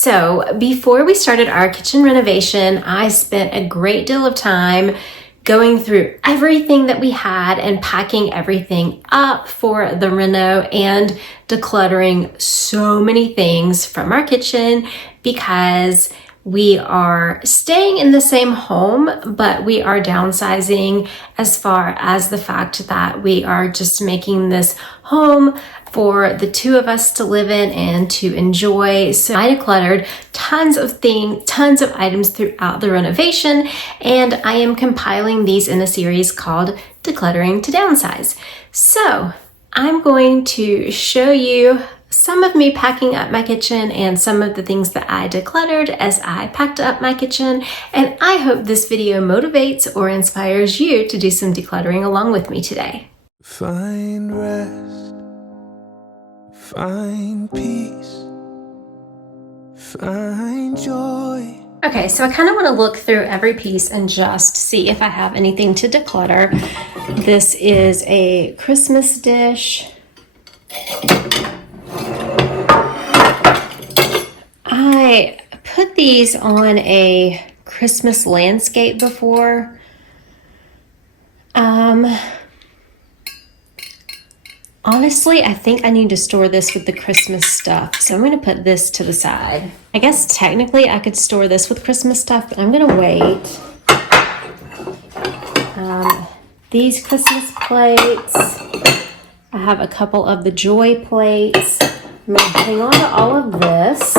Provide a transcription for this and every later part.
So before we started our kitchen renovation, I spent a great deal of time going through everything that we had and packing everything up for the reno and decluttering so many things from our kitchen because we are staying in the same home, but we are downsizing as far as the fact that we are just making this home for the two of us to live in and to enjoy. So I decluttered tons of things, tons of items throughout the renovation, and I am compiling these in a series called Decluttering to Downsize. So I'm going to show you some of me packing up my kitchen and some of the things that I decluttered as I packed up my kitchen. And I hope this video motivates or inspires you to do some decluttering along with me today. Find rest, find peace, find joy. Okay, so I kind of want to look through every piece and just see if I have anything to declutter. This is a Christmas dish. I put these on a Christmas landscape before. Honestly, I think I need to store this with the Christmas stuff, so I'm going to put this to the side. I guess technically I could store this with Christmas stuff, but I'm going to wait. These Christmas plates. I have a couple of the joy plates. I'm going to hang on to all of this.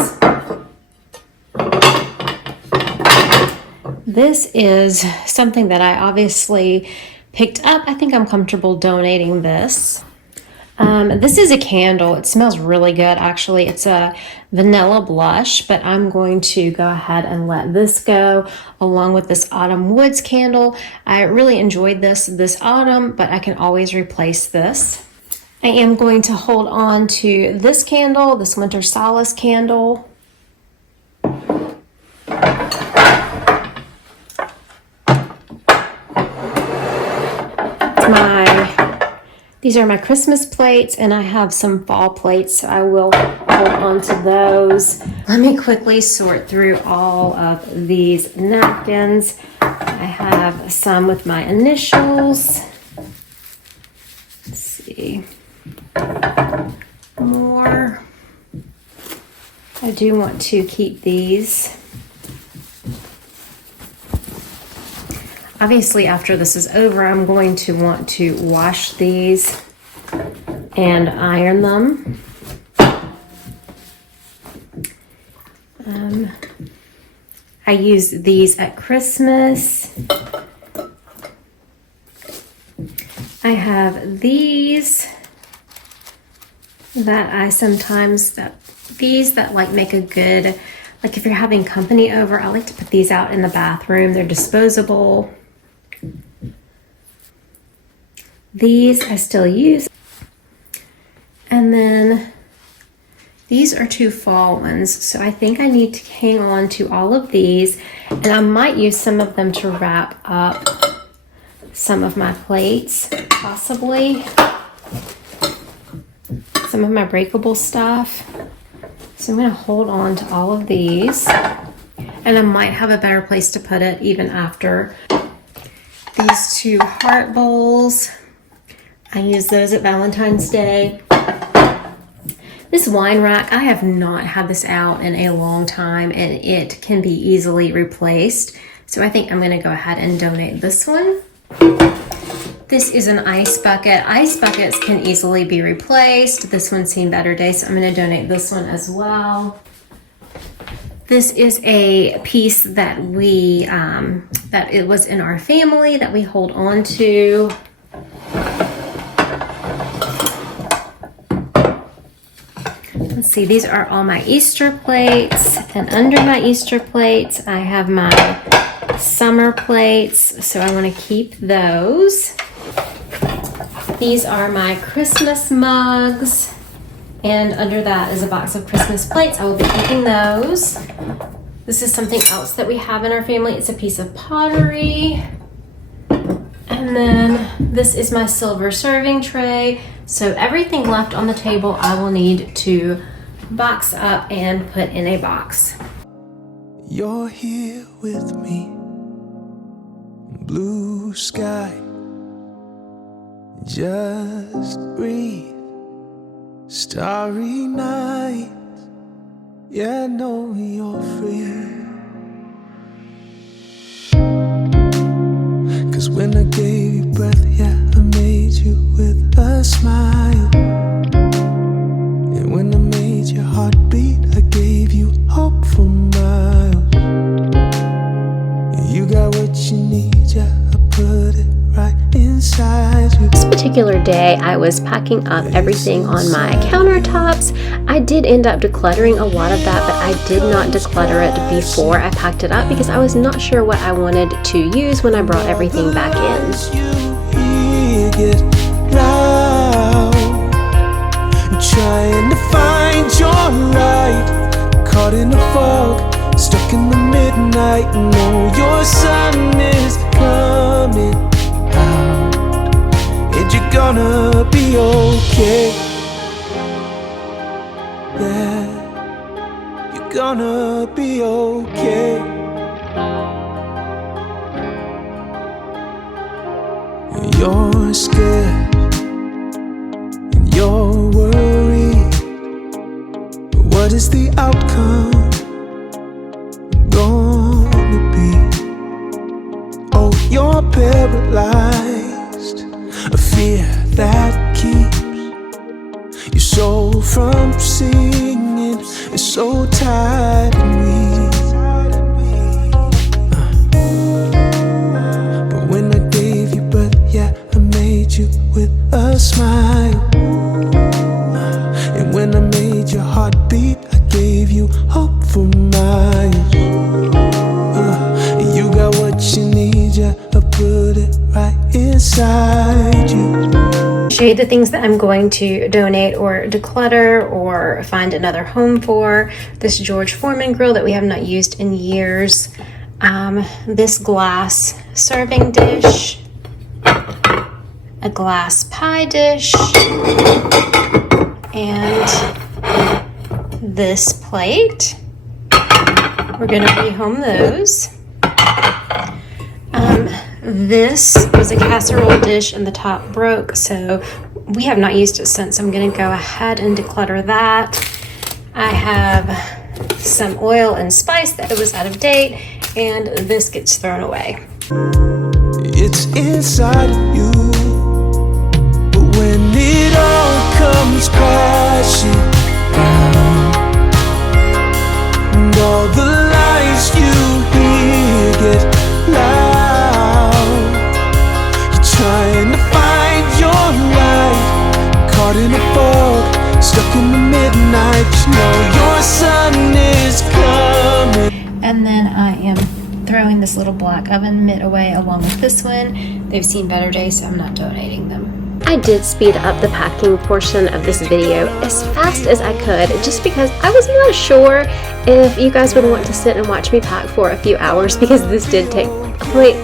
This is something that I obviously picked up. I think I'm comfortable donating this. This is a candle. It smells really good, actually. It's a vanilla blush, but I'm going to go ahead and let this go along with this autumn woods candle. I really enjoyed this autumn, but I can always replace this. I am going to hold on to this candle, this winter solace candle. These are my Christmas plates, and I have some fall plates, so I will hold on to those. Let me quickly sort through all of these napkins. I have some with my initials. Let's see. More. I do want to keep these. Obviously, after this is over, I'm going to want to wash these and iron them. I use these at Christmas. I have these that I sometimes, these that like make a good, like if you're having company over, I like to put these out in the bathroom. They're disposable. These I still use. And then these are two fall ones. So I think I need to hang on to all of these, and I might use some of them to wrap up some of my plates, possibly. Some of my breakable stuff. So I'm going to hold on to all of these, and I might have a better place to put it even after. These two heart bowls. I use those at Valentine's Day. This wine rack, I have not had this out in a long time, and it can be easily replaced. So I think I'm going to go ahead and donate this one. This is an ice bucket. Ice buckets can easily be replaced. This one's seen better days, so I'm going to donate this one as well. This is a piece that that it was in our family that we hold on to. Let's see, these are all my Easter plates, and under my Easter plates, I have my summer plates, so I want to keep those. These are my Christmas mugs, and under that is a box of Christmas plates. I will be keeping those. This is something else that we have in our family. It's a piece of pottery. And then this is my silver serving tray. So everything left on the table I will need to box up and put in a box. You're here with me. Blue sky, just breathe. Starry night, yeah, know you're free. 'Cause when I gave you breath, yeah, I made you with a smile. And when I made your heart beat, I gave you hope for miles. You got what you need, yeah, I put it right inside you. This particular day, I was packing up everything on my countertops. I did end up decluttering a lot of that, but I did not declutter it before I packed it up because I was not sure what I wanted to use when I brought everything back in. Trying to find your light, caught in the fog, stuck in the midnight. No, your sun is coming out, and you're gonna be okay. Yeah, you're gonna be okay. You're scared and you're worried. What is the outcome gonna be? Oh, you're paralyzed, a fear that keeps your soul from singing. It's so tired and weak. But when I gave you breath, yeah, I made you with a smile. And when I made your heart beat, I gave you hope for miles. You got what you need, yeah, I put it right inside you. Show you the things that I'm going to donate or declutter or find another home for. This George Foreman grill that we have not used in years. This glass serving dish. A glass pie dish. And this plate. We're going to rehome those. This was a casserole dish and the top broke, so we have not used it since. I'm going to go ahead and declutter that. I have some oil and spice that was out of date, and this gets thrown away. It's inside of you, but when it all comes crashing down, and all the lies you hear get loud, you're trying to find your light, caught in a fog, stuck in the midnight. You know your sun is coming. And then I am throwing this little black oven mitt away along with this one. They've seen better days, so I'm not donating them. I did speed up the packing portion of this video as fast as I could, just because I was not sure if you guys would want to sit and watch me pack for a few hours, because this did take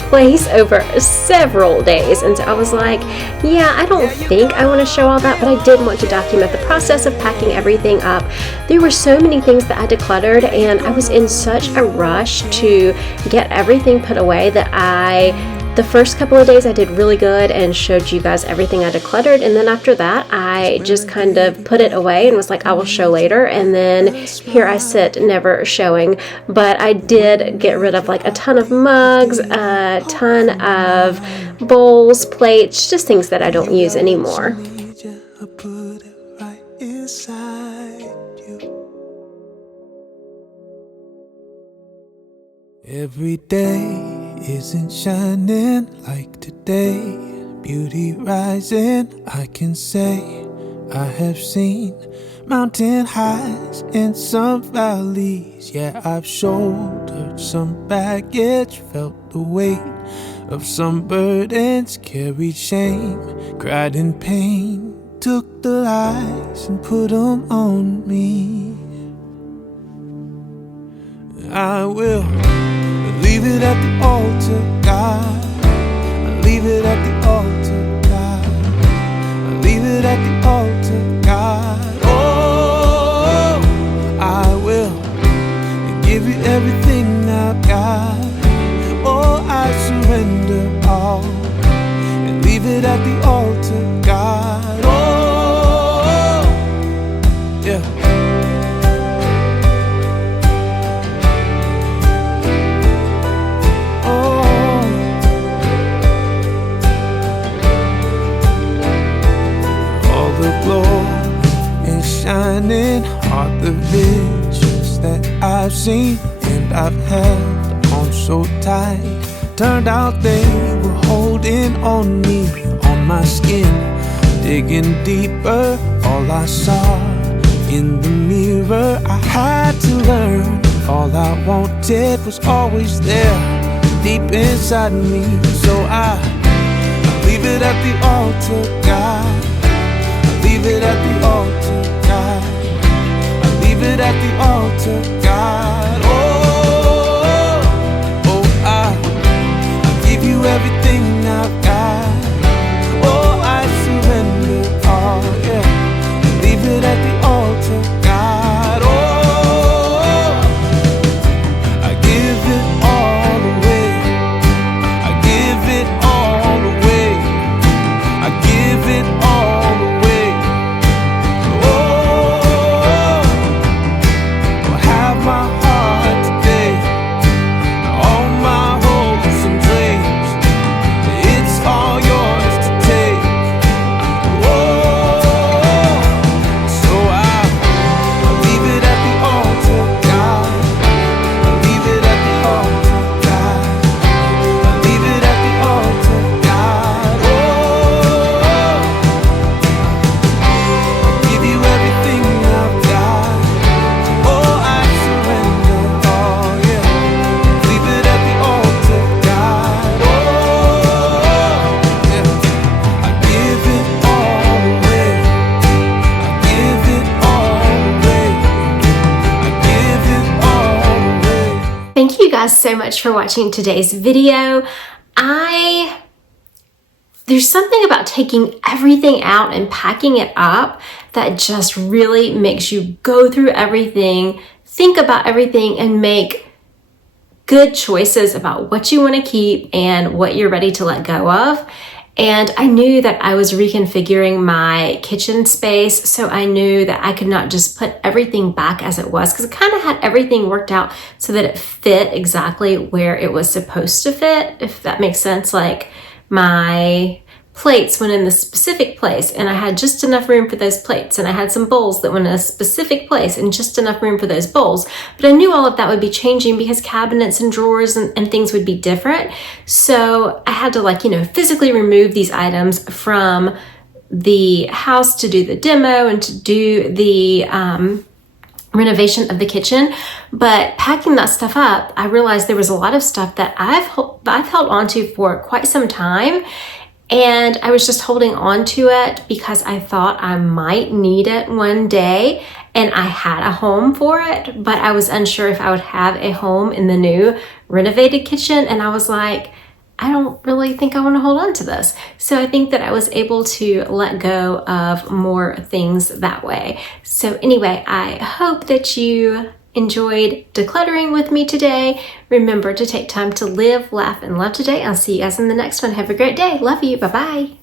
place over several days. And so I was like, yeah, I don't think I want to show all that, but I did want to document the process of packing everything up. There were so many things that I decluttered, and I was in such a rush to get everything put away that the first couple of days I did really good and showed you guys everything I decluttered, and then after that I just kind of put it away and was like, I will show later, and then here I sit never showing. But I did get rid of like a ton of mugs, a ton of bowls, plates, just things that I don't use anymore. Every day isn't shining like today. Beauty rising, I can say I have seen mountain highs and some valleys. Yeah, I've shouldered some baggage, felt the weight of some burdens, carried shame, cried in pain, took the lies and put them on me. I will leave it at the altar, God. I leave it at the altar, God. I leave it at the altar, God. Oh, give you everything I've got. Oh, I surrender all and leave it at the altar, God. Oh, yeah. Shining are the visions that I've seen and I've held on so tight. Turned out they were holding on me, on my skin, digging deeper. All I saw in the mirror, I had to learn. All I wanted was always there, deep inside me. So I leave it at the altar, God. Leave it at the altar, God. I leave it at the altar, God. Oh, oh, I give you everything I've got. Oh, I surrender all, yeah. Leave it at the altar, God. Oh, I give it all away. I give it all away. I give it all away. Thank you guys so much for watching today's video. There's something about taking everything out and packing it up that just really makes you go through everything, think about everything, and make good choices about what you want to keep and what you're ready to let go of. And I knew that I was reconfiguring my kitchen space, so I knew that I could not just put everything back as it was, because I kind of had everything worked out so that it fit exactly where it was supposed to fit, if that makes sense. Like my plates went in the specific place and I had just enough room for those plates, and I had some bowls that went in a specific place and just enough room for those bowls. But I knew all of that would be changing because cabinets and drawers and things would be different. So I had to physically remove these items from the house to do the demo and to do the renovation of the kitchen. But packing that stuff up, I realized there was a lot of stuff that I've held onto for quite some time. And I was just holding on to it because I thought I might need it one day, and I had a home for it, but I was unsure if I would have a home in the new renovated kitchen. And I was like, I don't really think I want to hold on to this. So I think that I was able to let go of more things that way. So anyway, I hope that you enjoyed decluttering with me today. Remember to take time to live, laugh, and love today. I'll see you guys in the next one. Have a great day. Love you. Bye-bye.